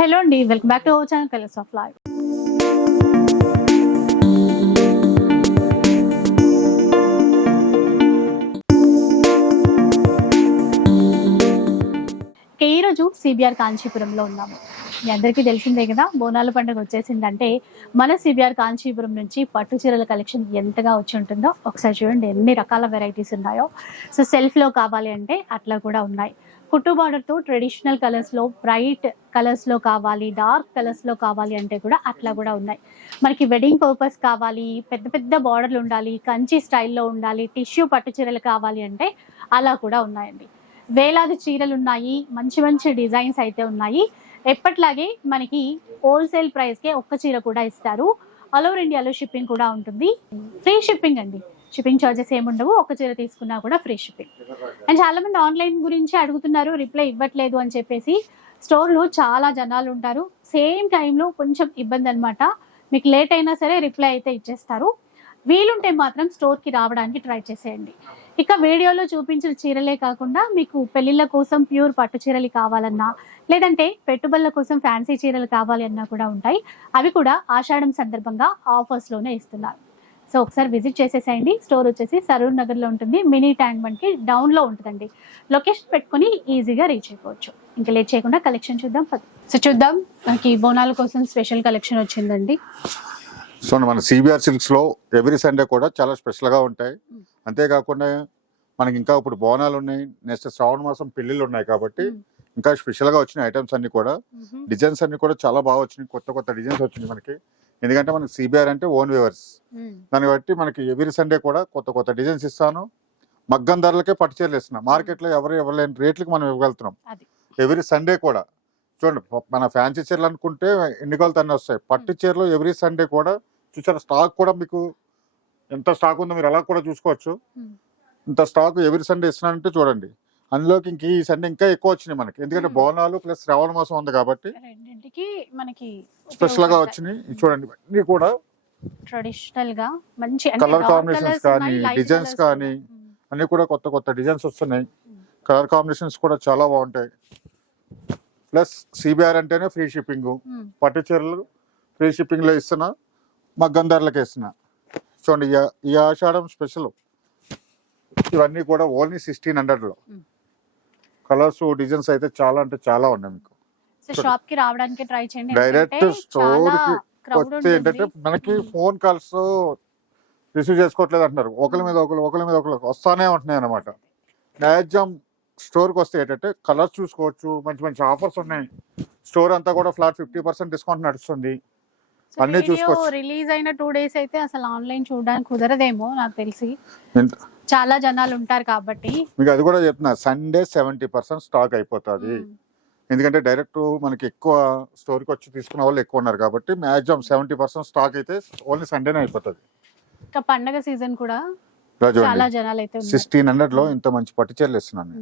Hello అండి, welcome back to our channel colours of life. ఈరోజు CBR కాంచీపురంలో ఉన్నాము. మీ అందరికీ తెలిసిందే కదా, బోనాల పండుగ వచ్చేసిందంటే మన సిబిఆర్ కాంచీపురం నుంచి పట్టు చీరల కలెక్షన్ ఎంతగా వచ్చి ఉంటుందో ఒకసారి చూడండి, ఎన్ని రకాల వెరైటీస్ ఉన్నాయో. సో సెల్ఫ్లో కావాలి అంటే అట్లా కూడా ఉన్నాయి. కుట్టు బార్డర్తో ట్రెడిషనల్ కలర్స్లో, బ్రైట్ కలర్స్లో కావాలి, డార్క్ కలర్స్లో కావాలి అంటే కూడా అట్లా కూడా ఉన్నాయి. మనకి వెడ్డింగ్ పర్పస్ కావాలి, పెద్ద పెద్ద బార్డర్లు ఉండాలి, కంచి స్టైల్లో ఉండాలి, టిష్యూ పట్టు చీరలు కావాలి అంటే అలా కూడా ఉన్నాయండి. వేలాది చీరలు ఉన్నాయి, మంచి మంచి డిజైన్స్ అయితే ఉన్నాయి. ఎప్పట్లాగే మనకి హోల్సేల్ ప్రైస్కే ఒక్క చీర కూడా ఇస్తారు. ఆల్ ఓవర్ ఇండియాలో షిప్పింగ్ కూడా ఉంటుంది. ఫ్రీ షిప్పింగ్ అండి, షిప్పింగ్ ఛార్జెస్ ఏముండవు. ఒక చీర తీసుకున్నా కూడా ఫ్రీ షిప్పింగ్. అండ్ చాలా మంది ఆన్లైన్ గురించి అడుగుతున్నారు, రిప్లై ఇవ్వట్లేదు అని చెప్పేసి. స్టోర్లో చాలా జనాలు ఉంటారు, సేమ్ టైంలో కొంచెం ఇబ్బంది అనమాట. మీకు లేట్ అయినా సరే రిప్లై అయితే ఇచ్చేస్తారు. వీలుంటే మాత్రం స్టోర్కి రావడానికి ట్రై చేసేయండి. ఇక వీడియోలో చూపించిన చీరలే కాకుండా మీకు పెళ్లిళ్ళ కోసం ప్యూర్ పట్టు చీరలు కావాలన్నా, లేదంటే పెట్టుబడుల కోసం ఫ్యాన్సీ చీరలు కావాలి అన్నా కూడా ఉంటాయి. అవి కూడా ఆషాఢం సందర్భంగా ఆఫర్స్లోనే ఇస్తున్నారు. సో ఒకసారి విజిట్ చేసేసేయండి. స్టోర్ వచ్చేసి సరూర్ నగర్లో ఉంటుంది, మినీ ట్యాంక్ బండ్కి డౌన్లో ఉంటుందండి. లొకేషన్ పెట్టుకుని ఈజీగా రీచ్ అయిపోవచ్చు. ఇంకా లేట్ చేయకుండా కలెక్షన్ చూద్దాం. సో చూద్దాం, మనకి బోనాల కోసం స్పెషల్ కలెక్షన్ వచ్చిందండి. సో మన సిబిఆర్ సిల్క్స్లో ఎవ్రీ సండే కూడా చాలా స్పెషల్గా ఉంటాయి. అంతేకాకుండా మనకి ఇంకా ఇప్పుడు బోనాలు ఉన్నాయి, నెక్స్ట్ శ్రావణ మాసం పెళ్లిళ్ళు ఉన్నాయి కాబట్టి ఇంకా స్పెషల్గా వచ్చిన ఐటమ్స్ అన్ని కూడా, డిజైన్స్ అన్ని కూడా చాలా బాగా వచ్చినాయి. కొత్త కొత్త డిజైన్స్ వచ్చినాయి మనకి. ఎందుకంటే మనకి సిబిఆర్ అంటే ఓన్ వ్యూవర్స్, దాన్ని బట్టి మనకి ఎవ్రీ సండే కూడా కొత్త కొత్త డిజైన్స్ ఇస్తాను. మగ్గం ధరలకే పట్టు చీరలు ఇస్తున్నాం. మార్కెట్లో ఎవరులేని రేట్లకి మనం ఇవ్వగలుగుతున్నాం ఎవ్రీ సండే కూడా. చూడండి, మన ఫ్యాన్సీ చీరలు అనుకుంటే ఎన్ని కొలత అన్నీ వస్తాయి. పట్టు చీరలు ఎవ్రీ సండే కూడా చూసారా, స్టాక్ కూడా మీకు ఎంత స్టాక్ ఉందో మీరు అలా కూడా చూసుకోవచ్చు. ఇంత స్టాక్ ఎవ్రీ సండే ఇస్తున్నానంటే చూడండి. అందులోకి ఇంక ఈ సండే ఇంకా ఎక్కువ వచ్చినాయి మనకి, ఎందుకంటే బోనాలు ప్లస్ శ్రావణ మాసం ఉంది కాబట్టి మనకి స్పెషల్ గా వచ్చినాయి. చూడండి, ఇవన్నీ కూడా ట్రెడిషనల్ గా మంచి కలర్ కాంబినేషన్స్ కానీ, డిజైన్స్ కానీ అన్ని కూడా కొత్త కొత్త డిజైన్స్ వస్తున్నాయి. కలర్ కాంబినేషన్స్ కూడా చాలా బాగుంటాయి. ప్లస్ సిబిఆర్ అంటేనే ఫ్రీ షిప్పింగ్. పట్టు చీరలు ఫ్రీ షిప్పింగ్ లో ఇస్తున్నా, మగ్గం ధరలకి ఇస్తున్నా. చూడండి, ఈ ఆషాఢం స్పెషల్ ఇవన్నీ కూడా ఓన్లీ 1600లో. కలర్స్ డిజైన్స్ అయితే చాలా అంటే చాలా ఉన్నాయి. మీకు షాప్ కి రావడానికి ట్రై చేయండి. డైరెక్ట్ స్టోర్ కి వస్తే ఏంటంటే మనకి ఫోన్ కాల్స్ రిసీవ్ చేసుకోవట్లేదు అంటున్నారు. ఒకరి మీద ఒకరు వస్తానే ఉంటున్నాయి అనమాట. మ్యాక్సిమం స్టోర్కి వస్తే ఏంటంటే కలర్స్ చూసుకోవచ్చు, మంచి మంచి ఆఫర్స్ ఉన్నాయి. స్టోర్ అంతా కూడా ఫ్లాట్ 50% డిస్కౌంట్ నడుస్తుంది. అన్ని చూసుకోవచ్చు. రిలీజ్ అయిన 2 days అయితే అసలు ఆన్లైన్ చూడడానికి కుదరదేమో నాకు తెలిసి, చాలా జనాలు ఉంటారు కాబట్టి. మీకు అది కూడా చెప్తున్నా, సండే 70% స్టాక్ అయిపోతుంది. ఎందుకంటే డైరెక్ట్ మనకి ఎక్కువ స్టోర్కి వచ్చి తీసుకున్న వాళ్ళు ఎక్కువ ఉన్నారు కాబట్టి మాక్సిమం 70% స్టాక్ అయితే ఓన్లీ సండేనే అయిపోతుంది. ఇంకా పండగ సీజన్ కూడా చాలా జనాలు అయితే 1600లో ఇంత మంచి పట్టు చీరలు ఇస్తున్నాను.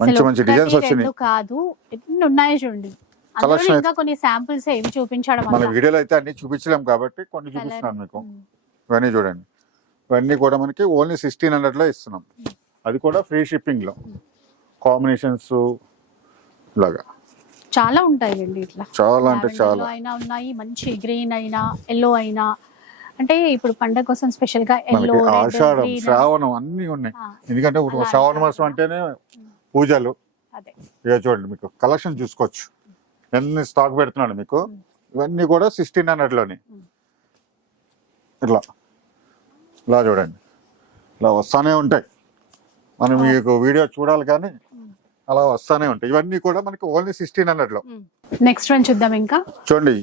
మంచి మంచి డిజైన్స్ వచ్చినాయి కాదు, ఎన్ని ఉన్నాయో చూడండి. ఇంకా కొన్ని శాంపిల్స్ ఏవి చూపించడం, మన వీడియోలో అయితే అన్ని చూపించలేం కాబట్టి కొన్ని చూపిస్తున్నాను మీకు. ఇవన్నీ చూడండి, ఇవన్నీ కూడా మనకి ఓన్లీ 1600లో ఇస్తున్నాం. అది కూడా ఫ్రీ షిప్పింగ్ లో. కాంబినేషన్స్ లాగా చాలా ఉంటాయండి. ఇట్లా చాలా అంటే చాలా అయినా ఉన్నాయి, మంచి గ్రీన్ అయినా, ఎల్లో అయినా. అంటే ఇప్పుడు పండగ కోసం స్పెషల్ గా ఎల్లో, ఆషాఢం, శ్రావణం అన్ని ఉన్నాయి. ఎందుకంటే శ్రావణ మాసం అంటేనే పూజలు. ఇక చూడండి, మీకు కలెక్షన్ చూసుకోవచ్చు, ఎన్ని స్టాక్ పెడుతున్నాడు మీకు. ఇవన్నీ కూడా 1600లోని. ఇలా చూడండి, ఇలా వస్తానే ఉంటాయి. మనం మీకు వీడియో చూడాలి కానీ అలా వస్తానే ఉంటాయి. ఇవన్నీ కూడా మనకి ఓన్లీ 1600లో. నెక్స్ట్ వన్ చూద్దాం. ఇంకా చూడండి,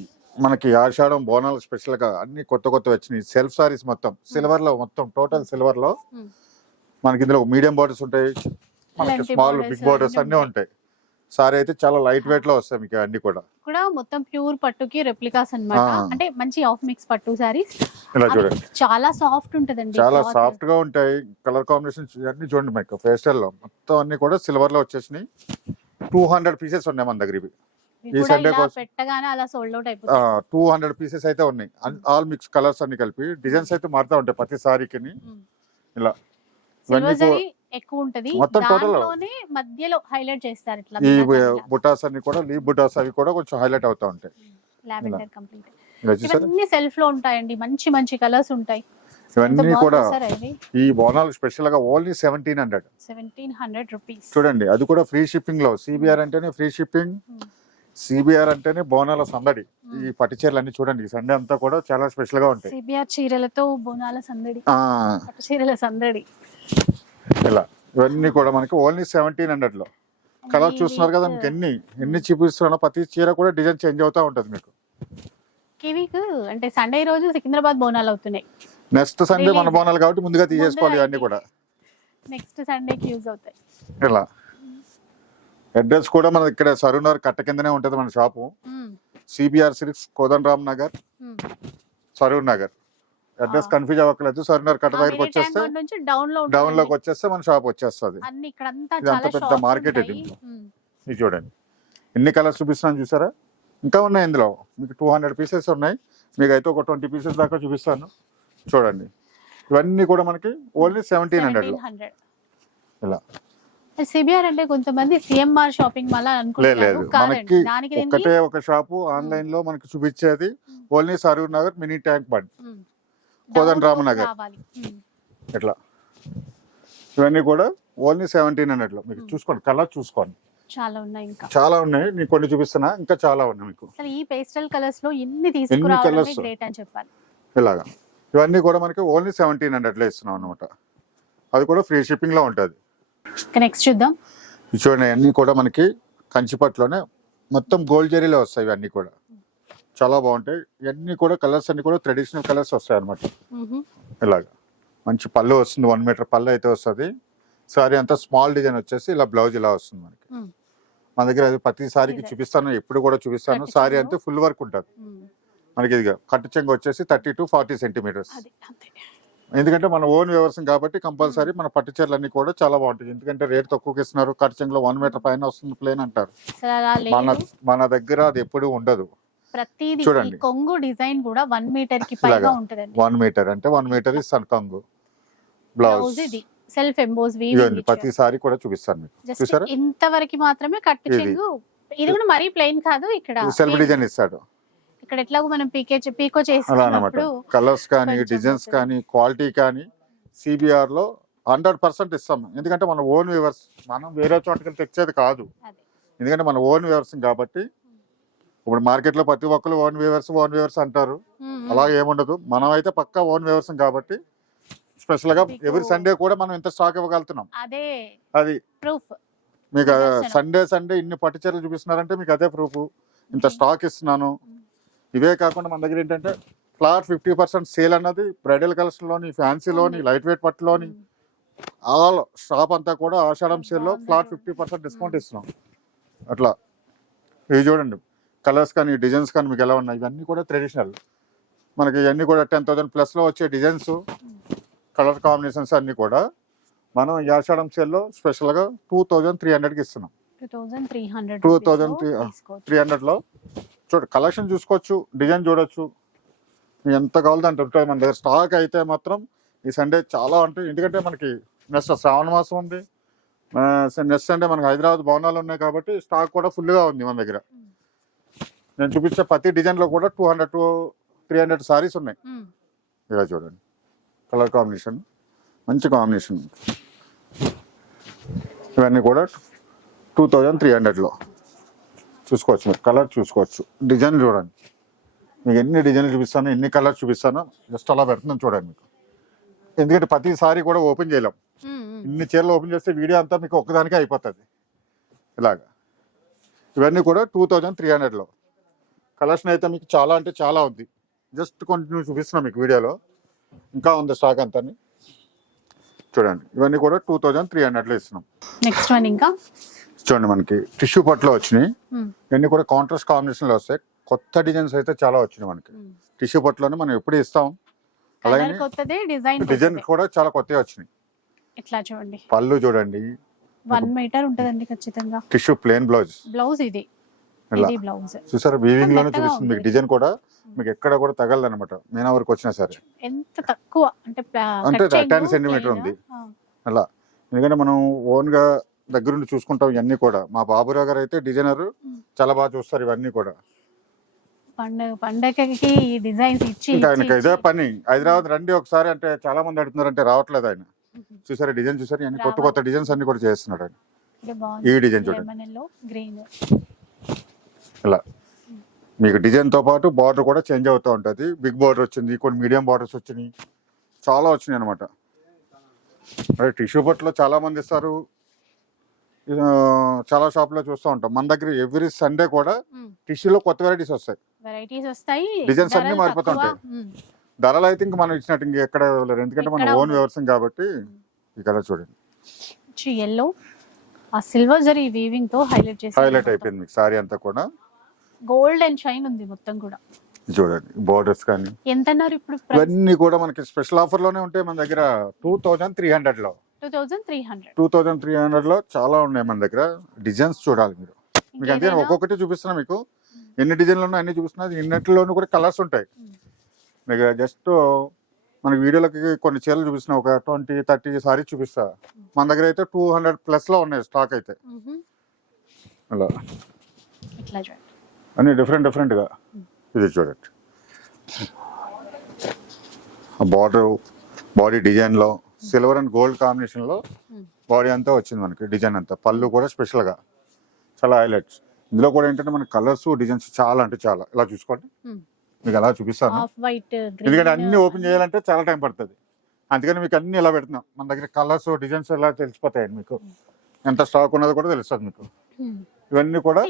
మనకి ఆషాఢం బోనాలు స్పెషల్ గా అన్ని కొత్త కొత్త వచ్చినాయి. సెల్ఫ్ సారీస్ మొత్తం సిల్వర్ లో, మొత్తం టోటల్ సిల్వర్ లో. మనకి ఇందులో మీడియం బోర్డర్స్ ఉంటాయి, మనకి స్మాల్ బిగ్ బోర్డర్స్ అన్ని ఉంటాయి. సారీ అయితే చాలా లైట్ వెయిట్ లో వస్తాయి మీకు. అన్ని కూడా మొత్తం ప్యూర్ పట్టుకి రెప్లికాస్ అన్నమాట. అంటే మంచి ఆఫ్ మిక్స్ పట్టు సారీస్. ఇలా చూడండి, చాలా సాఫ్ట్ ఉంటదండి, చాలా సాఫ్ట్ గా ఉంటాయి. కలర్ కాంబినేషన్స్ అన్ని చూడండి మీకు. ఫేస్టల్ లో మొత్తం అన్ని కూడా సిల్వర్ లో వచ్చేసినాయి. 200 పీసెస్ ఉన్నాయి మన దగ్గర. ఈ సండే పెట్టగానే అలా సోల్డ్ అవుట్ అయిపోతుంది. 200 పీసెస్ అయితే ఉన్నాయి. ఆల్ మిక్స్ కలర్స్ అన్ని కలిపి. డిజైన్స్ అయితే మారుతా ఉంటాయి ప్రతి సారీకి. ఇలా ఎక్కువ ఉంటది, మొత్తం total. దాంట్లోనే మధ్యలో హైలైట్ చేస్తారు ఇట్లా ఈ మీనాకరి బుటాస్ అన్ని కూడా లీవ్ బుటాస్ అవి కూడా కొంచెం హైలైట్ అవుతా ఉంటాయి. Lavender complete. ఇలా చూసారా, ఇవన్నీ సెల్ఫ్ లో ఉంటాయండి, మంచి మంచి కలర్స్ ఉంటాయి. ఇవన్నీ కూడా సార్ ఇవి ఈ బోనాలు స్పెషల్ గా ఓన్లీ 1700. 1700 రూపీస్. చూడండి అది కూడా ఫ్రీ షిప్పింగ్ లో. సిబిఆర్ అంటేనే ఫ్రీ షిప్పింగ్, సిబిఆర్ అంటేనే బోనాల సందడి. ఈ పట్టు చీరలు అన్ని చూడండి, ఈ సండే అంతా కూడా చాలా స్పెషల్ గా ఉంటాయి. సిబిఆర్ చీరలతో బోనాల సందడి, ఆ, పట్టు చీరల సందడి. ఇలా ఇవన్నీ కూడా మనకి ఓన్లీ 1700 లో. కలర్ చూస్తున్నారు కదా, మీకు ఎన్ని చూపిస్తున్నా ప్రతి చీర కూడా డిజైన్ చేంజ్ అవుతా ఉంటది మీకు. కివీక్ అంటే సండే రోజు సికింద్రాబాద్ బోనాలు అవుతున్నాయి, నెక్స్ట్ సండే మన బోనాలు కాబట్టి ముందుగా తీసేసుకోవాలి ఇవన్నీ కూడా. నెక్స్ట్ సండేకి యూజ్ అవుతాయి. ఇలా అడ్రస్ కూడా మన ఇక్కడ సరూనగర్ కట్ట కిందనే ఉంటది మన shop. CBR silks, Kodandaram Nagar, Saroor Nagar. Address confuse అవ్వట్లేదు, సరూనగర్ కట్ట దగ్గరికి వచ్చేస్తే డౌన్ లోకి వచ్చేస్తే మన షాప్ వచ్చేస్తుంది. ఇదంతా పెద్ద మార్కెట్ ఇది. ఇది చూడండి ఎన్ని కలర్స్ చూపిస్తున్నాను చూసారా, ఇంకా ఉన్నాయి ఇందులో. మీకు 200 పీసెస్ ఉన్నాయి, మీకు అయితే ఒక 20 పీసెస్ దాకా చూపిస్తాను. చూడండి ఇవన్నీ కూడా మనకి ఓన్లీ 1700 లో. ఇలా సిబిఆర్ అంటే కొంతమంది సిఎంఆర్ షాపింగ్ మాల్ లేదు, మనకి ఒకటే ఒక షాపు ఆన్లైన్ లో మనకి చూపించేది only Saroor Nagar, mini tank bund, Kodandarama Nagar. ఇట్లా ఇవన్నీ కూడా ఓన్లీ 1700 లో. మీకు చూసుకోండి, కలర్ చూసుకోండి, చాలా ఉన్నాయి, ఇంకా చాలా ఉన్నాయి. నేను కొన్ని చూపిస్తున్నా, ఇంకా చాలా ఉన్నాయి మీకు. అసలు ఈ పేస్టల్ కలర్స్ లో ఎన్ని తీసుకురావడమే గ్రేట్ అని చెప్పాలి. ఇలాగా ఇవన్నీ కూడా మనకి ఓన్లీ 1700 లో ఇస్తున్నాం అనమాట. అది కూడా ఫ్రీ షిప్పింగ్ లో ఉంటుంది. నెక్స్ట్ చూద్దాం. చూడండి అన్ని కూడా మనకి కంచిపట్లోనే మొత్తం గోల్డ్ జరీలో వస్తాయి. ఇవన్నీ కూడా చాలా బాగుంటాయి. ఇవన్నీ కూడా కలర్స్ అన్ని కూడా ట్రెడిషనల్ కలర్స్ వస్తాయి అనమాట. ఇలాగా మంచి పళ్ళు వస్తుంది, 1 మీటర్ పళ్ళు అయితే వస్తుంది. సారీ అంతా స్మాల్ డిజైన్ వచ్చేసి ఇలా బ్లౌజ్ ఇలా వస్తుంది మనకి. మన దగ్గర అది ప్రతి సారీకి చూపిస్తాను, ఎప్పుడు కూడా చూపిస్తాను. సారీ అంతే ఫుల్ వర్క్ ఉంటుంది మనకి. ఇది కట్టు చెంగు వచ్చేసి 30 to 40 సెంటీమీటర్స్. ఎందుకంటే మన ఓన్ వ్యవసాయం కాబట్టి కంపల్సరీ మన పట్టు చీరలు అన్ని కూడా చాలా బాగుంటాయి. ఎందుకంటే రేట్ తక్కువకి ఇస్తున్నారు, కట్టు చెంగులో 1 మీటర్ పైన వస్తుంది ప్లేన్ అంటారు. మన దగ్గర అది ఎప్పుడు ఉండదు. చూడండి కొంగు డిజైన్ కూడా 1 మీటర్ కి పైగా ఉంటదండి. 1 మీటర్ అంటే 1 మీటర్ ఇస్తాను కొంగు. బ్లౌజ్ సెల్ఫ్ ఎంబోస్ వీవింగ్ ప్రతిసారి కూడా చూపిస్తాను మీకు. చూసారా ఇంతవరకు మాత్రమే కట్టు చెంగు. ఇది కూడా మరీ ప్లెయిన్ కాదు, ఇక్కడ సెల్ఫ్ డిజైన్ ఇస్తాడు. ఇక్కడ ఎట్లాగో మనం పీకో చేసినప్పుడు కలర్స్ కానీ డిజైన్స్ కానీ క్వాలిటీ కానీ సిబిఆర్ లో 100% ఇస్తాం. ఎందుకంటే మన ఓన్ వ్యూవర్స్, మనం వేరే చోటకి తెచ్చేది కాదు. ఎందుకంటే మన ఓన్ వ్యవసాయం కాబట్టి. ఇప్పుడు మార్కెట్ లో ప్రతి ఒక్కరు ఓన్ వ్యూవర్స్ అంటారు, అలా ఏముండదు. మనం అయితే పక్కా ఓన్ వ్యవసాయం కాబట్టి స్పెషల్ గా ఎవ్రీ సండే కూడా మనం ఇంత స్టాక్ ఇవ్వగలుగుతున్నాం. అది ప్రూఫ్. మీకు సండే ఇన్ని పట్టు చీరలు చూపిస్తున్నారంటే మీకు అదే ప్రూఫ్. ఇంత స్టాక్ ఇస్తున్నాను. ఇవే కాకుండా మన దగ్గర ఏంటంటే ఫ్లాట్ 50% సేల్ అన్నది బ్రైడల్ కలర్స్ లోని, ఫ్యాన్సీలోని, లైట్ వెయిట్ పట్టులోని ఆల్ షాప్ అంతా కూడా ఆషాఢం సేల్ లో ఫ్లాట్ 50% డిస్కౌంట్ ఇస్తున్నాం. అట్లా ఇవి చూడండి కలర్స్ కానీ డిజైన్స్ కానీ మీకు ఎలా ఉన్నాయి. ఇవన్నీ కూడా ట్రెడిషనల్ మనకి. ఇవన్నీ కూడా 10,000 ప్లస్ లో వచ్చే డిజైన్స్, కలర్ కాంబినేషన్స్ అన్ని కూడా మనం ఆషాఢం సేల్ లో స్పెషల్ గా 2300 కి ఇస్తున్నాం. 2300 లో చూడ కలెక్షన్ చూసుకోవచ్చు, డిజైన్ చూడొచ్చు, ఎంత కావాలో అంత ఉంటుంది మన దగ్గర. స్టాక్ అయితే మాత్రం ఈ సండే చాలా ఉంటాయి. ఎందుకంటే మనకి నెక్స్ట్ శ్రావణ మాసం ఉంది, నెక్స్ట్ సండే మనకి హైదరాబాద్ బోనాలు ఉన్నాయి కాబట్టి స్టాక్ కూడా ఫుల్గా ఉంది మన దగ్గర. నేను చూపించే ప్రతి డిజైన్లో కూడా 200 to 300 సారీస్ ఉన్నాయి. ఇలా చూడండి కలర్ కాంబినేషన్, మంచి కాంబినేషన్. ఇవన్నీ కూడా 2300 లో చూసుకోవచ్చు. మీరు కలర్ చూసుకోవచ్చు, డిజైన్ చూడండి. మీకు ఎన్ని డిజైన్లు చూపిస్తాను, ఎన్ని కలర్స్ చూపిస్తానో జస్ట్ అలా పెడుతున్నాను చూడండి మీకు. ఎందుకంటే ప్రతిసారి కూడా ఓపెన్ చేయలేం. ఇన్ని చీరలు ఓపెన్ చేస్తే వీడియో అంతా మీకు ఒక్కదానికే అయిపోతుంది. ఇలాగా ఇవన్నీ కూడా 2300 లో. కలెక్షన్ అయితే మీకు చాలా అంటే చాలా ఉంది. జస్ట్ కంటిన్యూ చూపిస్తున్నాం మీకు వీడియోలో, ఇంకా ఉంది స్టాక్ అంతా. చూడండి ఇవన్నీ కూడా 2300 లో ఇస్తున్నాం. నెక్స్ట్ వన్ ఇంకా చూడండి మనకి టిష్యూ పట్లో వచ్చినాయి. ఇవన్నీ కూడా కాంట్రాస్ట్ కాంబినేషన్ లో వస్తాయి. కొత్త డిజైన్స్ అయితే చాలా వచ్చినాయి మనకి. టిష్యూ పట్లోనే మనం ఎప్పుడు ఇస్తాం. అలాగే డిజైన్ కూడా చాలా కొత్తగా వచ్చినాయి. ఇట్లా చూడండి పళ్ళు చూడండి 1 మీటర్ ఉంటదండి ఖచ్చితంగా. టిష్యూ ప్లెయిన్ బ్లౌజ్ ఇది బ్లౌజ్ చూసారా, వీవింగ్ లోనే చూపిస్తుంది మీకు. డిజైన్ కూడా మీకు ఎక్కడ కూడా తగలదు అనమాట. మీనా వరకు వచ్చినా సరే. ఎంత తక్కువ అంటే 10 సెంటీమీటర్ ఉంది. అలా ఎందుకంటే మనం ఓన్గా దగ్గరుండి చూసుకుంటాం ఇవన్నీ కూడా. మా బాబురావు గారు అయితే డిజైనర్, చాలా బాగా చూస్తారు ఇవన్నీ కూడా. పండగకి ఈ డిజైన్స్ ఇచ్చి ఇంకా ఆయనకి ఇదే పని. హైదరాబాద్ రండి ఒకసారి అంటే చాలా మంది అడుగుతున్నారు, అంటే రావట్లేదు ఆయన. చూసారా డిజైన్ చూసారు, అన్ని కొత్త కొత్త డిజైన్స్ అన్ని కూడా చేస్తున్నాడు ఆయన. ఈ డిజైన్ చూడండి, గ్రీన్ ఇలా మీకు డిజైన్ తో పాటు బార్డర్ కూడా చేంజ్ అవుతూ ఉంటుంది. బిగ్ బార్డర్ వచ్చింది, కొన్ని మీడియం బార్డర్స్ వచ్చినాయి, చాలా వచ్చినాయి అనమాట. అదే టిష్యూ పట్టులో చాలా మంది ఇస్తారు, చాలా షాప్ లో చూస్తూ ఉంటాం. మన దగ్గర ఎవ్రీ సండే కూడా టిష్యూలో కొత్త వెరైటీస్ వస్తాయి, డిజైన్స్ అన్ని మారిపోతుంటాయి. ధరలు అయితే ఇంకా మనం ఇచ్చినట్టు ఇంక ఎక్కడ లేదు, ఎందుకంటే మన ఓన్ వ్యవసాయం కాబట్టి. ఇక్కడ చూడండి ఎల్లో ఆ సిల్వర్ జరీ వీవింగ్ తో హైలైట్ అయిపోయింది మీకు సారీ అంతా కూడా. గోల్డ్ అండ్ షైన్ ఉంది మొత్తం కూడా. చూడండి బోర్డర్స్ కానీ ఎంత అన్నారు ఇప్పుడు? ఇవన్నీ కూడా మనకి స్పెషల్ ఆఫర్ లోనే ఉంటాయి మన దగ్గర. 2300 లో 2300 లో చాలా ఉన్నాయి మన దగ్గర. డిజైన్స్ చూడాలి మీరు, మీకు అంతే ఒక్కొక్కటి చూపిస్తున్నా మీకు. ఎన్ని డిజైన్లు ఉన్నాయి అన్ని చూపిస్తున్నా. ఇన్నిటిలోనూ కూడా కలర్స్ ఉంటాయి మీకు. జస్ట్ మన వీడియోలకి కొన్ని చీరలు చూపిస్తున్నా, ఒక 20-30 సారీస్ చూపిస్తా. మన దగ్గర అయితే 200+ లో ఉన్నాయి స్టాక్ అయితే. అలా అన్ని డిఫరెంట్ గా. ఇది చూడండి బార్డర్, బాడీ డిజైన్ లో సిల్వర్ అండ్ గోల్డ్ కాంబినేషన్ లో బాడీ అంతా వచ్చింది మనకి. డిజైన్ అంతా, పళ్ళు కూడా స్పెషల్ గా చాలా హైలైట్స్. ఇందులో కూడా ఏంటంటే మన కలర్స్ డిజైన్స్ చాలా అంటే చాలా. ఇలా చూసుకోండి, మీకు అలా చూపిస్తాను. ఎందుకంటే అన్ని ఓపెన్ చేయాలంటే చాలా టైం పడుతుంది, అందుకని మీకు అన్ని ఇలా పెడుతున్నాం. మన దగ్గర కలర్స్ డిజైన్స్ ఎలా తెలిసిపోతాయండి మీకు, ఎంత స్టాక్ ఉన్నదో కూడా తెలుస్తుంది మీకు. ఇవన్నీ కూడా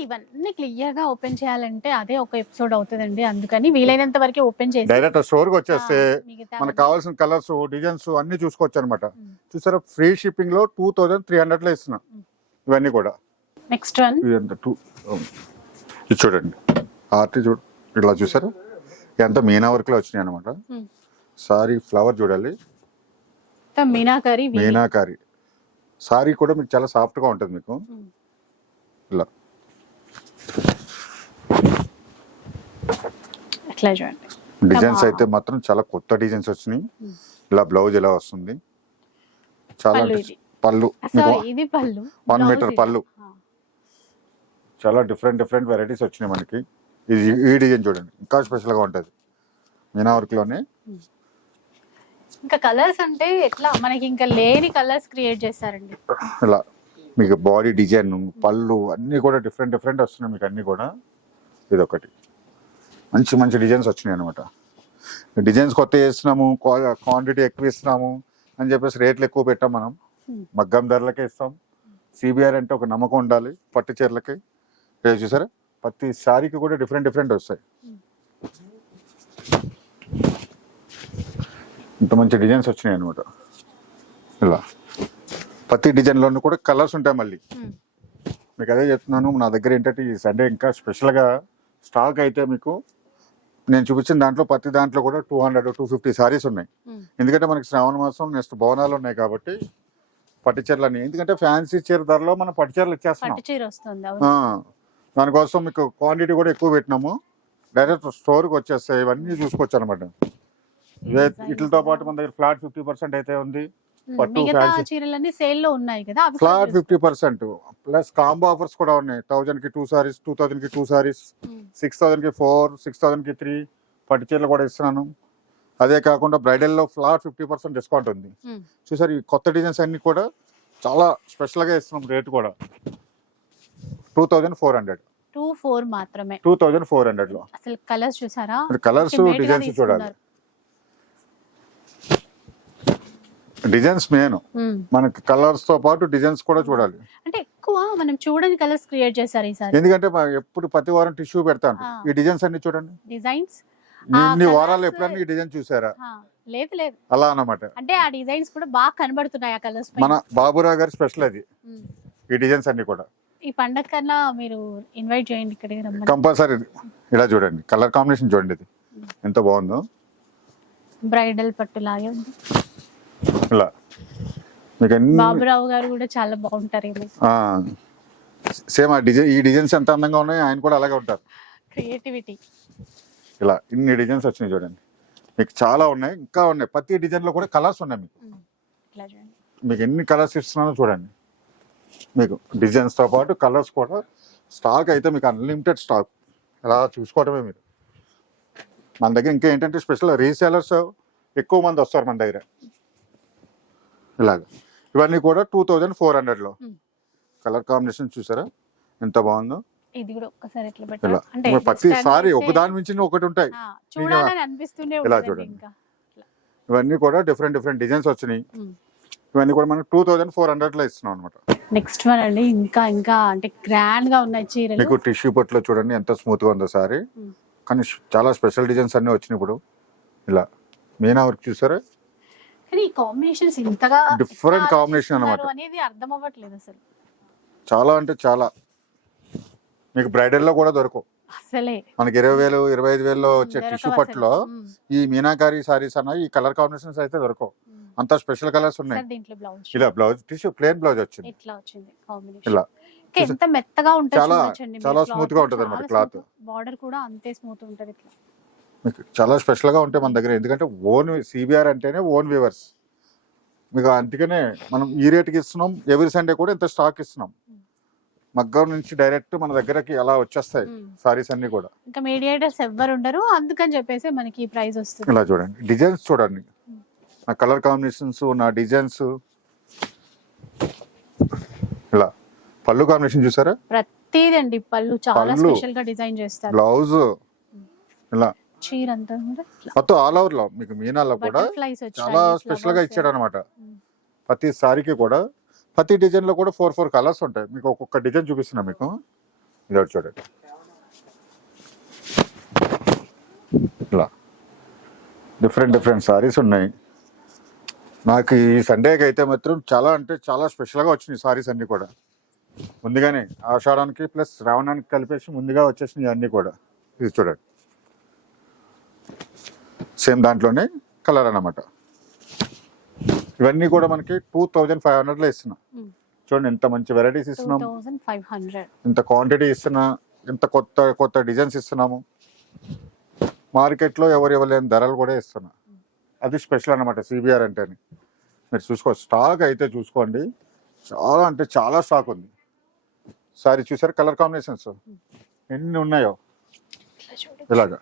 క్లియర్ గా ఓపెన్ చేయాలంటే అదే ఒక ఎపిసోడ్ అవుతుందండి, అందుకని వీలైనంత వరకు ఓపెన్ చేసి డైరెక్ట్ స్టోర్ కి వచ్చేస్తే మనకు కావాల్సిన కలర్స్ డిజైన్స్ అన్ని చూసుకోవచ్చు అనమాట. చూసారా, ఫ్రీ షిప్పింగ్ లో 2300 లో ఇస్తున్నాం ఇవన్నీ కూడా. నెక్స్ట్ వన్ ఇది చూడండి, ఆర్ట్ చూడు, ఇట్లా చూసారా ఎంత మీనా వర్క్ లో వచ్చినాయి అనమాట. సారీ ఫ్లవర్ చూడాలి, మీనాకారి సారీ కూడా మీకు చాలా సాఫ్ట్ గా ఉంటుంది మీకు. ఇలా డిజైన్స్ అయితే మాత్రం చాలా కొత్త డిజైన్స్ వచ్చినాయి. ఇలా బ్లౌజ్ ఇలా వస్తుంది, చాలా పళ్ళు 1 మీటర్ పళ్ళు. చాలా డిఫరెంట్ వెరైటీస్ వచ్చినాయి మనకి. ఈ డిజైన్ చూడండి, ఇంకా స్పెషల్ గా ఉంటది మీనా వర్క్ లోనే. ఇంకా కలర్స్ అంటే ఎట్లా మనకి ఇంకా లేని కలర్స్ క్రియేట్ చేస్తారండి. ఇలా మీకు బాడీ డిజైన్, పళ్ళు అన్ని కూడా డిఫరెంట్ వస్తున్నాయి మీకు అన్ని కూడా. ఇది ఒకటి మంచి డిజైన్స్ వచ్చినాయి అనమాట. డిజైన్స్ కొత్త చేస్తున్నాము, క్వాంటిటీ ఎక్కువ ఇస్తున్నాము అని చెప్పేసి రేట్లు ఎక్కువ పెట్టాం మనం. మగ్గం ధరలకే ఇస్తాం. సిబిఆర్ అంటే ఒక నమ్మకం ఉండాలి పట్టు చీరలకి. చూసారా, ప్రతి సారీకి కూడా డిఫరెంట్ వస్తాయి. ఇంత మంచి డిజైన్స్ వచ్చినాయి అనమాట. ఇలా ప్రతి డిజైన్లోనూ కూడా కలర్స్ ఉంటాయి మళ్ళీ. మీకు అదే చెప్తున్నాను, నా దగ్గర ఏంటంటే ఈ సండే ఇంకా స్పెషల్గా స్టాక్ అయితే మీకు నేను చూపించిన దాంట్లో ప్రతి దాంట్లో కూడా 200-250 సారీస్ ఉన్నాయి. ఎందుకంటే మనకి శ్రావణ మాసం నెక్స్ట్ బోనాలు ఉన్నాయి కాబట్టి పట్టు చీరలని. ఎందుకంటే ఫ్యాన్సీ చీర ధరలో మనం పట్టు చీరలు ఇచ్చేస్తున్నాం. దానికోసం మీకు క్వాంటిటీ కూడా ఎక్కువ పెట్టినాము. డైరెక్ట్ స్టోర్కి వచ్చేస్తాయి, ఇవన్నీ చూసుకోవచ్చు అనమాట. వీటితో పాటు మన దగ్గర ఫ్లాట్ 50% అయితే ఉంది. పట్టు చీరలన్నీ సేల్ లో ఉన్నాయి కదా, ఫ్లాట్ 50% ప్లస్ కాంబో ఆఫర్స్ కూడా ఉన్నాయి. 1000 కి 2 సారీస్, 2000 కి 2 సారీస్, 6000 కి 4, 6000 కి 3 పట్టు చీరలు కూడా ఇస్తున్నాను. అదే కాకుండా బ్రైడల్ లో ఫ్లాట్ 50% డిస్కౌంట్ ఉంది. చూసారు, ఈ కొత్త డిజైన్స్ అన్ని కూడా చాలా స్పెషల్ గా ఇస్తున్నాం. రేట్ కూడా 2400 మాత్రమే. 2400 లో అసలు కలర్స్ చూసారా, కలర్స్ డిజైన్స్ చూడాలి. డిజైన్స్ మెయిన్, మనకి కలర్స్ తో పాటు డిజైన్స్ కూడా చూడాలి. అంటే ఎక్కువ మనం చూడని కలర్స్ క్రియేట్ చేశారు ఈసారి. ఎందుకంటే ఎప్పుడు ప్రతి వారం టిష్యూ పెడతాను. ఈ డిజైన్స్ అన్ని చూడండి, డిజైన్స్ ఇన్ని వారాలు ఎప్పుడన్నా ఈ డిజైన్ చూసారా? లేదు అలా అన్నమాట. అంటే ఆ డిజైన్స్ కూడా బాగా కనబడుతున్నాయి ఆ కలర్స్. మన బాబురావు గారి స్పెషల్ అది, ఈ డిజైన్స్ అన్ని కూడా. ఈ పండగ కన్నా మీరు ఇన్వైట్ చేయండి ఇక్కడికి కంపల్సరీ. ఇలా చూడండి, కలర్ కాంబినేషన్ చూడండి, ఇది ఎంత బాగుందో. బ్రైడల్ పట్టు లాగే ఉంది. ఇలా మీకు బాబురావు గారు కూడా చాలా బాగుంటారు. సేమ్ ఆ డిజైన్, ఈ డిజైన్స్ ఎంత అందంగా ఉన్నాయి, ఆయన కూడా అలాగే ఉంటారు. క్రియేటివిటీ. ఇలా ఇన్ని డిజైన్స్ వచ్చినాయి చూడండి, మీకు చాలా ఉన్నాయి, ఇంకా ఉన్నాయి. ప్రతి డిజైన్ లో కూడా కలర్స్ ఉన్నాయి మీకు. మీకు ఎన్ని కలర్స్ ఇస్తున్నానో చూడండి. మీకు డిజైన్స్తో పాటు కలర్స్ కూడా స్టాక్ అయితే మీకు అన్లిమిటెడ్ స్టాక్. అలా చూసుకోవటమే మీరు. మన దగ్గర ఇంకా ఏంటంటే స్పెషల్ రీసేలర్స్ ఎక్కువ మంది వస్తారు మన దగ్గర. ఇలాగ ఇవన్నీ కూడా 2400లో. కలర్ కాంబినేషన్ చూసారా ఎంత బాగుందో. ఇది కూడా ఒక్కసారి ఎట్లా ఇలా పెట్టారు అంటే ప్రతిసారి ఒకదాని మించి ఒకటి ఉంటాయి. చూడాలని అనిపిస్తూనే ఇలా ఉంటుంది చూడండి. ఇంకా. ఇవన్నీ కూడా డిఫరెంట్ డిజైన్స్ వచ్చినాయి. ఇవన్నీ కూడా మనం 2400లో ఇస్తున్నాం అనమాట. నెక్స్ట్ వన్ అండి, ఇంకా ఇంకా అంటే గ్రాండ్ గా ఉన్నాయి చీరలు. మీకు టిష్యూ పట్టులో చూడండి ఎంత స్మూత్ గా ఉందో సారీ. కానీ చాలా స్పెషల్ డిజైన్స్ అన్ని వచ్చినాయి ఇప్పుడు. ఇలా మీనా వర్క్ చూసారా, కానీ ఈ కాంబినేషన్స్ ఇంతగా డిఫరెంట్ కాంబినేషన్ అన్నమాట. అనేది అర్థం అవ్వట్లేదు అసలు. చాలా అంటే చాలా. మీకు బ్రైడల్ లో కూడా దొరకవు అసలే. మనకి 20,000 25,000లో వచ్చే టిష్యూ పట్టులో ఈ మీనాకారి సారీస్ అన్న ఈ కలర్ కాంబినేషన్స్ అయితే దొరకవు. అంత స్పెషల్ కలర్స్ ఉన్నాయి. దీంట్లో బ్లౌజ్ ఇలా బ్లౌజ్ టిష్యూ ప్లేన్ బ్లౌజ్ వచ్చింది. ఇట్లా వచ్చింది కాంబినేషన్. ఇలా ఎంత మెత్తగా ఉంటుంది చాలా చూడొచ్చండి. చాలా స్మూత్ గా ఉంటుంది అనమాట క్లాత్. బార్డర్ కూడా అంతే స్మూత్ ఉంటది. ఇట్లా మీకు చాలా స్పెషల్ గా ఉంటాయి మన దగ్గర. ఎందుకంటే ఓన్ సిబిఆర్ అంటేనే ఓన్ వీవర్స్. మీకు అందుకనే మనం ఈ రేట్కి ఇస్తున్నాం. ఎవ్రీ సండే కూడా ఇంత స్టాక్ ఇస్తున్నాం. మగ్గం నుంచి డైరెక్ట్ మన దగ్గరకి అలా వచ్చేస్తాయి సారీస్ అన్ని కూడా. ఇంకా మీడియేటర్స్ ఎవ్వరు ఉండరు, అందుకని చెప్పేసి మనకి ఈ ప్రైస్ వస్తుంది. ఇలా చూడండి డిజైన్స్ చూడండి, నా కలర్ కాంబినేషన్స్, నా డిజైన్స్. ఇలా పళ్ళు కాంబినేషన్ చూసారా, ప్రతిదండి పళ్ళు చాలా స్పెషల్ గా డిజైన్ చేస్తారు. బ్లౌజ్ ఇలా చీర అంతా మొత్తం ఆల్ ఓవర్ లో మీకు మీనాల్లో కూడా చాలా స్పెషల్ గా ఇచ్చాడు అనమాట. ప్రతి సారీకి కూడా ప్రతి డిజైన్ లో కూడా 4 కలర్స్ ఉంటాయి. మీకు ఒక్కొక్క డిజైన్ చూపిస్తున్నా మీకు. ఇది చూడండి ఇలా డిఫరెంట్ సారీస్ ఉన్నాయి. నాకు ఈ సండేకి అయితే మాత్రం చాలా అంటే చాలా స్పెషల్గా వచ్చినాయి సారీస్ అన్నీ కూడా. ముందుగానే ఆషాఢానికి ప్లస్ శ్రావణానికి కలిపేసి ముందుగా వచ్చేసినాయి అన్నీ కూడా. ఇది చూడండి సేమ్ దాంట్లోనే కలర్ అన్నమాట. ఇవన్నీ కూడా మనకి 2500లో ఇస్తున్నాం. చూడండి ఎంత మంచి వెరైటీస్ ఇస్తున్నాం, 2500 ఇంత క్వాంటిటీ ఇస్తున్నా, ఇంత కొత్త డిజైన్స్ ఇస్తున్నాము. మార్కెట్లో ఎవరు ఇవ్వలేని ధరలు కూడా ఇస్తున్నా. అది స్పెషల్ అన్నమాట సిబిఆర్ అంటే. మీరు చూసుకో స్టాక్ అయితే చూసుకోండి, చాలా అంటే చాలా స్టాక్ ఉంది. సారీ చూసారు కలర్ కాంబినేషన్స్ ఎన్ని ఉన్నాయో. ఇలాగా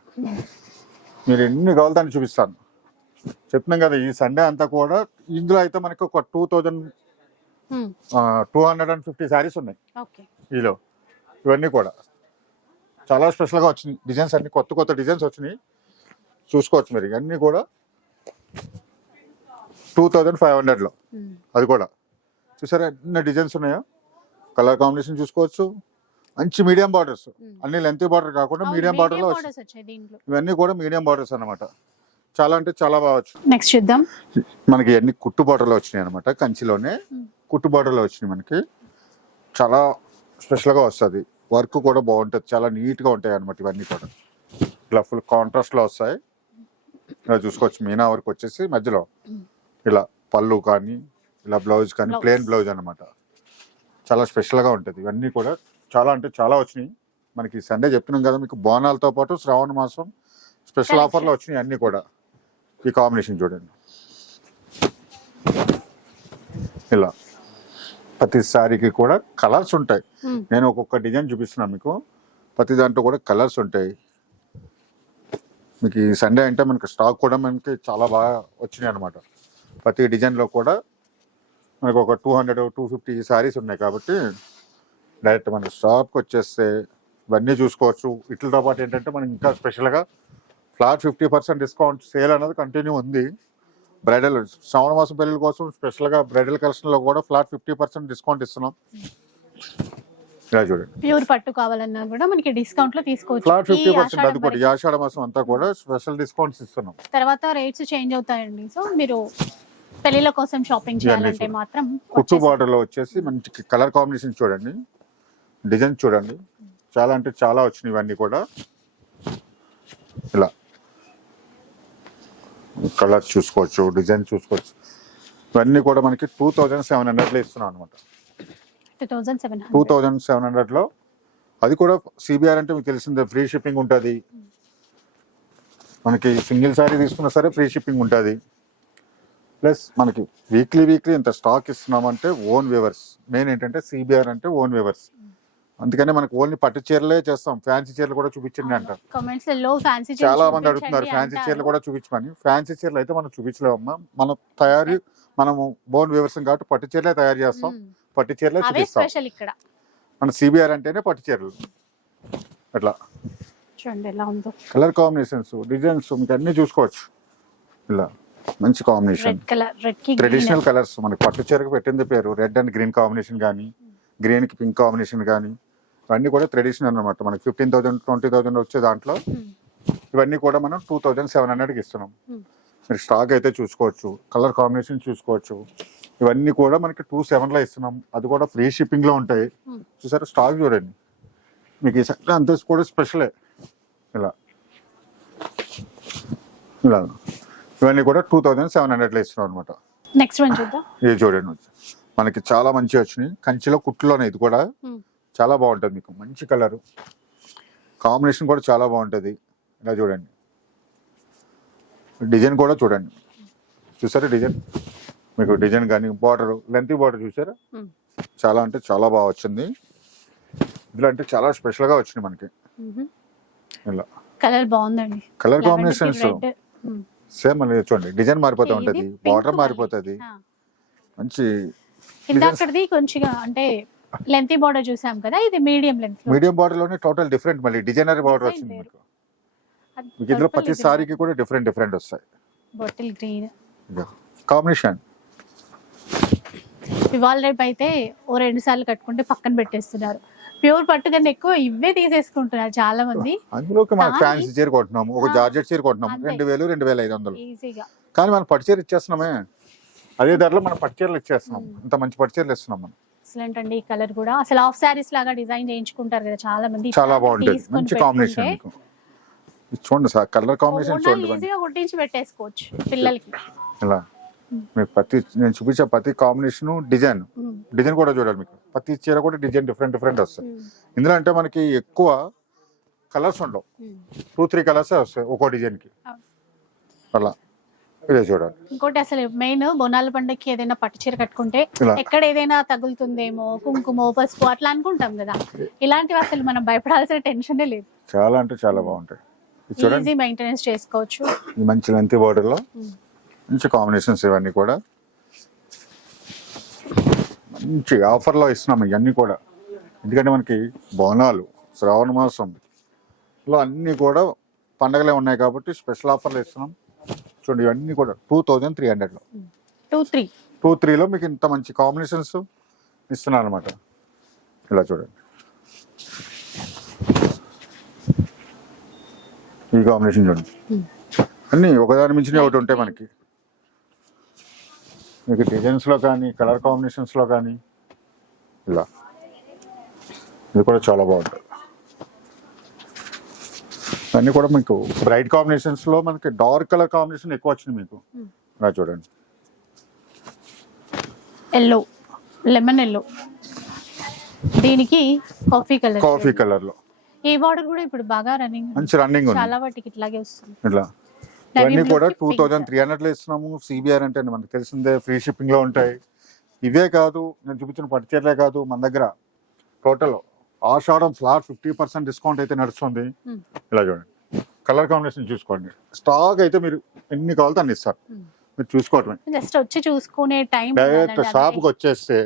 మీరు ఎన్ని కావాలో దాన్ని చూపిస్తాను. చెప్తున్నాం కదా ఈ సండే అంతా కూడా. ఇందులో అయితే మనకి ఒక 2250 శారీస్ ఉన్నాయి ఈలో. ఇవన్నీ కూడా చాలా స్పెషల్గా వచ్చినాయి డిజైన్స్ అన్ని, కొత్త డిజైన్స్ వచ్చినాయి. చూసుకోవచ్చు మీరు. ఇవన్నీ కూడా 2500లో. అది కూడా చూసారా ఎన్ని డిజైన్స్ ఉన్నాయో. కలర్ కాంబినేషన్ చూసుకోవచ్చు. మంచి మీడియం బార్డర్స్, అన్ని లెంత్ బార్డర్ కాకుండా మీడియం బార్డర్ లో వచ్చాయి. ఇవన్నీ కూడా మీడియం బార్డర్స్ అన్నమాట. చాలా అంటే చాలా బాగా వచ్చింది. నెక్స్ట్ చూద్దాం. మనకి అన్ని కుట్టు బార్డర్ లో వచ్చినాయి అనమాట. కంచిలోనే కుట్టు బార్డర్ లో వచ్చినాయి. మనకి చాలా స్పెషల్ గా వస్తుంది. వర్క్ కూడా బాగుంటుంది, చాలా నీట్ గా ఉంటాయి అనమాట. ఇవన్నీ కూడా ఇలా ఫుల్ కాంట్రాస్ట్ లో వస్తాయి. ఇలా చూసుకోవచ్చు మీనా వర్క్ వచ్చేసి మధ్యలో ఇలా పళ్ళు కానీ ఇలా బ్లౌజ్ కానీ ప్లెయిన్ బ్లౌజ్ అనమాట. చాలా స్పెషల్ గా ఉంటుంది. ఇవన్నీ కూడా చాలా అంటే చాలా వచ్చినాయి. మనకి సండే చెప్తున్నాం కదా మీకు. బోనాలతో పాటు శ్రావణ మాసం స్పెషల్ ఆఫర్లో వచ్చినాయి అన్నీ కూడా. ఈ కాంబినేషన్ చూడండి ఇలా. ప్రతి సారీకి కూడా కలర్స్ ఉంటాయి. నేను ఒక్కొక్క డిజైన్ చూపిస్తున్నాను మీకు. ప్రతి దాంట్లో కూడా కలర్స్ ఉంటాయి. మీకు ఈ సండే అంటే మనకి స్టాక్ కూడా మనకి చాలా బాగా వచ్చినాయి అనమాట. ప్రతి డిజైన్లో కూడా మనకు ఒక 200-250 సారీస్ ఉన్నాయి కాబట్టి డైరెక్ట్ మన షాప్కి వచ్చేస్తే ఇవన్నీ చూసుకోవచ్చు. వీటితో పాటు ఏంటంటే మనకి ఇంకా స్పెషల్గా ఫ్లాట్ 50% డిస్కౌంట్ సేల్ అనేది కంటిన్యూ ఉంది. బ్రైడల్ శ్రావణ మాసం పెళ్లి కోసం స్పెషల్గా బ్రైడల్ కలెక్షన్లో కూడా ఫ్లాట్ 50% డిస్కౌంట్ ఇస్తున్నాం. ఇలా చూడండి ప్యూర్ పట్టు కావాలన్నా కూడా మనకి డిస్కౌంట్ లో తీసుకోవచ్చు. ఫ్లాట్ 50%. అది కూడా ఆషాఢ మాసం అంతా కూడా స్పెషల్ డిస్కౌంట్స్ ఇస్తున్నాం. తర్వాత రేట్స్ చేంజ్ అవుతాయండి. సో మీరు పెళ్లిల కోసం షాపింగ్ చేయాలంటే మాత్రం కుట్టు బార్డర్ లో వచ్చేసి మంచి కలర్ కాంబినేషన్ చూడండి, డిజైన్ చూడండి. చాలా అంటే చాలా వచ్చినాయి ఇవన్నీ కూడా. ఇలా కలర్స్ చూసుకోవచ్చు, డిజైన్ చూసుకోవచ్చు. ఇవన్నీ కూడా మనకి 2700లో ఇస్తున్నాం అనమాట. 2700లో. అది కూడా సిబిఆర్ అంటే మీకు తెలిసిందే, ఫ్రీ షిప్పింగ్ ఉంటుంది. మనకి సింగిల్ సారీ తీసుకున్నా సరే ఫ్రీ షిప్పింగ్ ఉంటుంది. ప్లస్ మనకి వీక్లీ ఇంత స్టాక్ ఇస్తున్నామంటే ఓన్ వేవర్స్. మెయిన్ ఏంటంటే సిబిఆర్ అంటే ఓన్ వేవర్స్. అందుకనే మనకు ఓన్లీ పట్టు చీరలే చేస్తాం, ఫ్యాన్సీ చీరలు కూడా చూపించండి అంటారు. కామెంట్స్ లో ఫ్యాన్సీ చాలా మంది అడుగుతున్నారు ఫ్యాన్సీ చీరలు కూడా చూపించమని. ఫ్యాన్సీ చీరలు అయితే మనం చూపించలేమమ్మా. మనం మనము బోన్ వేవర్స్ కాబట్టి పట్టు చీరలే తయారు చేస్తాం, పట్టు చీరలే చూపిస్తాం. స్పెషల్ ఇక్కడ మన సిబిఆర్ అంటేనే పట్టు చీరలు. అట్లా చూడండి ఎలా ఉందో, కలర్ కాంబినేషన్స్, డిజైన్స్ మీకు అన్ని చూసుకోవచ్చు. ఇలా మంచి కాంబినేషన్, రెడ్ కలర్, రెడ్ కి ట్రెడిషనల్ కలర్స్. మనకి పట్టు చీరకు పెట్టింది పేరు రెడ్ అండ్ గ్రీన్ కాంబినేషన్ కానీ, గ్రీన్ కి పింక్ కాంబినేషన్ కానీ, ఇవన్నీ కూడా ట్రెడిషనల్ అనమాట. మనకి 15,000 20,000 వచ్చే దాంట్లో ఇవన్నీ కూడా మనం 2,700కి ఇస్తున్నాం. మీరు స్టాక్ అయితే చూసుకోవచ్చు, కలర్ కాంబినేషన్ చూసుకోవచ్చు. ఇవన్నీ కూడా మనకి 2,700లో ఇస్తున్నాం. అది కూడా ఫ్రీ షిప్పింగ్ లో ఉంటాయి. చూసారా స్టాక్ చూడండి, మీకు ఈ సెట్ అంతా కూడా స్పెషలే. ఇలా ఇలా ఇవన్నీ కూడా 2,700లో ఇస్తున్నాం అనమాట. నెక్స్ట్ వన్ చూద్దాం. ఇది చూడండి, మనకి చాలా మంచిగా వచ్చినాయి. కంచిలో కుట్లోనే ఇది కూడా చాలా బాగుంటుంది. మీకు మంచి కలర్ కాంబినేషన్ కూడా చాలా బాగుంటుంది. ఇలా చూడండి, డిజైన్ కూడా చూడండి. చూసారా డిజైన్, మీకు డిజైన్ కానీ బార్డర్, లెంత్ బార్డర్ చూసారా, చాలా అంటే చాలా బాగా వచ్చింది. ఇందులో అంటే చాలా స్పెషల్ గా వచ్చినాయి మనకి. ఇలా కలర్ బాగుందండి, కలర్ కాంబినేషన్స్ సేమ్ మళ్ళీ చూడండి, డిజైన్ మారిపోతూ ఉంటది, బార్డర్ మారిపోతుంది. మంచి ఇందాకది కొంచెం అంటే లెంతీ బార్డర్ చూసాం కదా, ఇది మీడియం లెంత్. మీడియం బార్డర్ లోనే టోటల్ డిఫరెంట్ మళ్ళీ డిజైనరీ బార్డర్ వచ్చింది మీకు. మీకు ఇందులో ప్రతి సారీకి కూడా డిఫరెంట్ వస్తాయి. Bottle green combination. ఇవాళ రేపు అయితే ఓ 2 సార్లు కట్టుకుంటే పక్కన పెట్టేస్తున్నారు. ప్యూర్ పట్టు కన్నా ఎక్కువ ఇవే తీసేసుకుంటున్నారు చాలా మంది. అందులోకి మనం ఫ్యాన్సీ చీర కొంటున్నాము, ఒక జార్జెట్ చీర కొంటున్నాము, 2,000 2,500 ఈజీగా. కానీ మనం పట్టు చీర ఇచ్చేస్తున్నామే, అదే ధరలో మనం పట్టు చీరలు ఇచ్చేస్తున్నాం. ఇంత మంచి పట్టు చీరలు ఇస్తున్నాం మనం. ఎక్సలెంట్ అండి. ఈ కలర్ కూడా అసలు హాఫ్ సారీస్ లాగా డిజైన్ చేయించుకుంటారు కదా చాలా మంది, చాలా బాగుంటుంది. మంచి కాంబినేషన్. చూడండి సార్, కలర్ కాంబినేషన్ చూడండి, ఈజీగా కుట్టించి పెట్టేసుకోవచ్చు పిల్లలకి. ఇలా మీకు నేను చూపించే ప్రతి కాంబినేషన్ డిజైన్ కూడా చూడాలి. మీకు ప్రతి చీర కూడా డిజైన్ డిఫరెంట్ వస్తాయి. ఇందులో అంటే మనకి ఎక్కువ కలర్స్ ఉండవు, 2-3 కలర్స్ వస్తాయి ఒక్కో డిజైన్ కి. అలా ఇదే చూడాలి. ఇంకోటి అసలు మెయిన్ బోనాల పండుగకి ఏదైనా పట్టు చీర కట్టుకుంటే ఎక్కడ ఏదైనా తగులుతుందేమో, కుంకుమ పసుపు అట్లా అనుకుంటాం కదా. ఇలాంటివి అసలు మనం భయపడాల్సిన టెన్షనే లేదు. చాలా అంటే చాలా బాగుంటాయి. ఈజీ మెయింటెనెన్స్ చేసుకోవచ్చు. మంచి లెంత్ బార్డర్ లో మంచి కాంబినేషన్స్, ఇవన్నీ కూడా మంచి ఆఫర్ లో ఇస్తున్నాం ఇవన్నీ కూడా. ఎందుకంటే మనకి బోనాలు, శ్రావణ మాసంలో అన్ని కూడా పండగలే ఉన్నాయి కాబట్టి స్పెషల్ ఆఫర్లు ఇస్తున్నాం. చూడండి, ఇవన్నీ కూడా 2,300లో 2,3లో మీకు ఇంత మంచి కాంబినేషన్స్ ఇస్తున్నాను అనమాట. ఇలా చూడండి, ఈ కాంబినేషన్ చూడండి, అన్ని ఒకదాని మించిన ఒకటి ఉంటాయి మనకి. మీకు డిజైన్స్ లో కానీ, కలర్ కాంబినేషన్స్ లో కానీ, ఇలా ఇది కూడా చాలా బాగుంటుంది. అన్నీ కూడా మీకు బ్రైట్ కాంబినేషన్స్ లో మనకి డార్క్ కలర్ కాంబినేషన్ ఎక్కువ వచ్చింది మీకు. ఇలా చూడండి, ఎల్లో, లెమన్ ఎల్లో, దీనికి కాఫీ కలర్ లో. ఈ బార్డర్ కూడా ఇప్పుడు బాగా మంచి రన్నింగ్ ఉంది, చాలా వాటికి ఇట్లాగే వస్తుంది. ఇట్లా ఇవన్నీ కూడా 2,300లో ఇస్తున్నాము. సిబిఆర్ అంటే మనకు తెలిసిందే, ఫ్రీ షిప్పింగ్ లో ఉంటాయి. ఇవే కాదు, నేను చూపించిన పట్టు చీరలే కాదు, మన దగ్గర టోటల్ ఆషాఢం ఫ్లాట్ 50% డిస్కౌంట్ అయితే నడుస్తుంది. ఇలా చూడండి, కలర్ కాంబినేషన్ చూసుకోండి. స్టాక్ అయితే మీరు ఎన్ని కావాలో అన్ని ఇస్తారు, మీరు చూసుకోవటమే. జస్ట్ వచ్చి చూసుకునే టైం డైరెక్ట్ షాప్ కి వచ్చేస్తే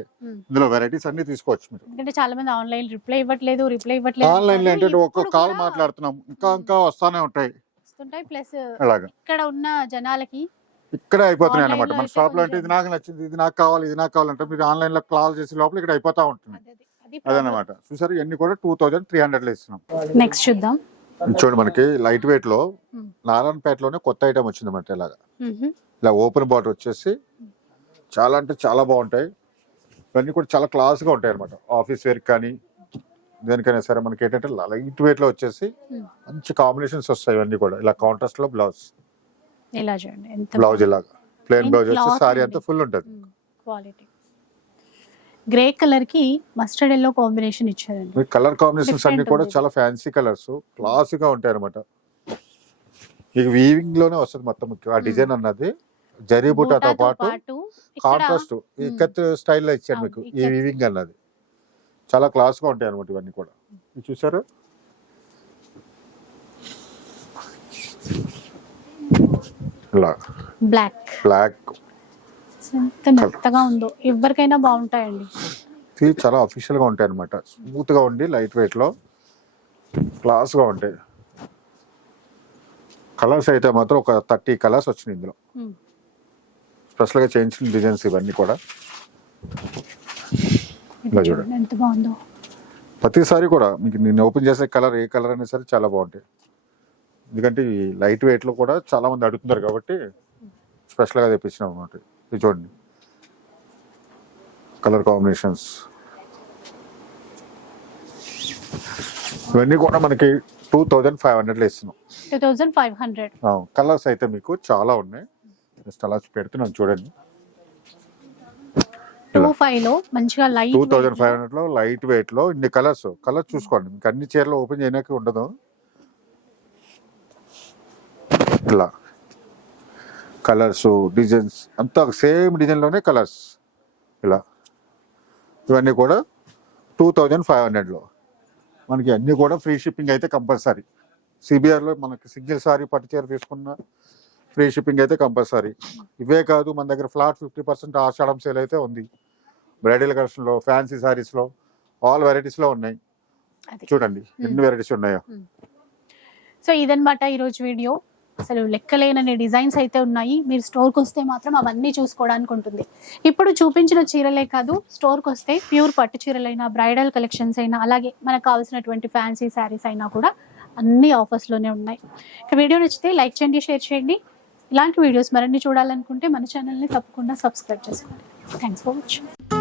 ఇందులో వెరైటీస్ అన్ని తీసుకోవచ్చు మీరు. ఎందుకంటే చాలా మంది ఆన్లైన్ రిప్లై ఇవ్వట్లేదు. ఆన్లైన్ లో ఏంటంటే ఒక్క కాల్ మాట్లాడుతున్నాం, ఇంకా వస్తానే ఉంటాయి. ప్లస్ అలాగా ఇక్కడ ఉన్న జనాలకి ఇక్కడ అయిపోతున్నాయి అనమాట. మన షాప్ లో అంటే ఇది నాకు నచ్చింది, ఇది నాకు కావాలంటే మీరు ఆన్లైన్ లో కాల్ చేసే లోపల ఇక్కడ అయిపోతా ఉంటుంది. అదనమాట. చూసారు, ఇవన్నీ కూడా 2,300లో ఇస్తున్నాం. నెక్స్ట్ చూద్దాం. చూడండి, మనకి లైట్ వెయిట్ లో నారాయణపేటలోనే కొత్త ఐటమ్ వచ్చింది మనకి. ఇలా ఓపెన్ బార్డర్ వచ్చేసి చాలా అంటే చాలా బాగుంటాయి. ఇవన్నీ కూడా చాలా క్లాస్ గా ఉంటాయి అనమాట. ఆఫీస్ వేర్ కానీ దేనికైనా సరే మనకి ఏంటంటే లైట్ వెయిట్ లో వచ్చేసి మంచి కాంబినేషన్స్ వస్తాయి. ఇవన్నీ కూడా ఇలా కాంట్రాస్ట్ లో బ్లౌజ్, బ్లౌజ్ ఇలాగా ప్లెయిన్ బ్లౌజ్ వచ్చి సారీ అంతా ఫుల్ ఉంటుంది. క్వాలిటీ గ్రే కలర్ కి మస్టర్డ్ ఎల్లో కాంబినేషన్ ఇచ్చారండి. కలర్ కాంబినేషన్స్ అన్ని కూడా చాలా ఫ్యాన్సీ కలర్స్, క్లాస్ గా ఉంటాయి అనమాట. ఇక వీవింగ్ లోనే వస్తుంది మొత్తం ఆ డిజైన్ అన్నది. జరీ బూటాతో బూటాతో పాటు పాటు ఇక్కడ కాంట్రాస్ట్ ఇక్కత్ స్టైల్లో ఇచ్చారు అవును, మీకు ఈ ఇక్కత్. వీవింగ్ అన్నది చాలా క్లాస్ గా ఉంటాయి అనమాట ఇవన్నీ కూడా. ఇది చూసారు ఇలా బ్లాక్ బ్లాక్ ఎంత మెత్తగా ఉందో, ఎవరికైనా బాగుంటాయండి. ఇవి చాలా అఫీషియల్ గా ఉంటాయి అనమాట. స్మూత్ గా ఉండి లైట్ వెయిట్ లో క్లాస్ గా ఉంటాయి. కలర్స్ అయితే మాత్రం ఒక 30 కలర్స్ వచ్చినాయి ఇందులో. ఉమ్. స్పెషల్ గా చేయించిన డిజైన్స్ ఇవన్నీ కూడా. ఇది ఇలా చూడండి ఎంత బాగుందో. ప్రతిసారి కూడా మీకు నేను ఓపెన్ చేసే కలర్ ఏ కలర్ అయినా సరే చాలా బాగుంటాయి. ఎందుకంటే ఈ లైట్ వెయిట్ లో కూడా చాలా మంది అడుగుతున్నారు కాబట్టి స్పెషల్ గా తెప్పించినాం అన్నమాట. ఇది చూడండి కలర్ కాంబినేషన్స్ ఇవన్నీ కూడా మనకి 2500 ఇస్తున్నాం. 2500. కలర్స్ అయితే మీకు చాలా ఉన్నాయి. జస్ట్ అలా పెడుతున్నాను చూడండి. 25 లో మంచిగా లైట్ 2500 లో లైట్ వెయిట్ లో ఇన్ని కలర్స్ చూసుకోండి. మీకు అన్ని చీరలు ఓపెన్ చేయడానికి ఉండదు. ఇలా కలర్స్ డిజైన్స్ అంతా సేమ్ డిజైన్ లోనే కలర్స్ ఇలా ఇవన్నీ కూడా 2500 లో మనకి అన్ని కూడా ఫ్రీ షిప్పింగ్ అయితే కంపల్సరీ. సిబిఆర్ లో మనకి సింగిల్ సారీ పట్టు చీర తీసుకున్న ఫ్రీ షిప్పింగ్ అయితే కంపల్సరీ. ఇవే కాదు మన దగ్గర ఫ్లాట్ 50% ఆషాఢం సేల్ అయితే ఉంది. బ్రైడల్ కలెక్షన్ లో, ఫ్యాన్సీ సారీస్ లో, ఆల్ వెరైటీస్ లో ఉన్నాయి. అది. చూడండి ఎన్ని వెరైటీస్ ఉన్నాయో. సో ఇదన్నమాట ఈరోజు వీడియో. అసలు లెక్కలేనని డిజైన్స్ అయితే ఉన్నాయి. మీరు స్టోర్కి వస్తే మాత్రం అవన్నీ చూసుకోవడానికి ఉంటుంది. ఇప్పుడు చూపించిన చీరలే కాదు, స్టోర్కి వస్తే ప్యూర్ పట్టు చీరలైనా, బ్రైడల్ కలెక్షన్స్ అయినా, అలాగే మనకు కావాల్సినటువంటి ఫ్యాన్సీ శారీస్ అయినా కూడా అన్ని ఆఫర్స్లోనే ఉన్నాయి. ఇక వీడియో నచ్చితే లైక్ చేయండి, షేర్ చేయండి. ఇలాంటి వీడియోస్ మరిన్ని చూడాలనుకుంటే మన ఛానల్ని తప్పకుండా సబ్స్క్రైబ్ చేసుకోండి. Thanks for watching.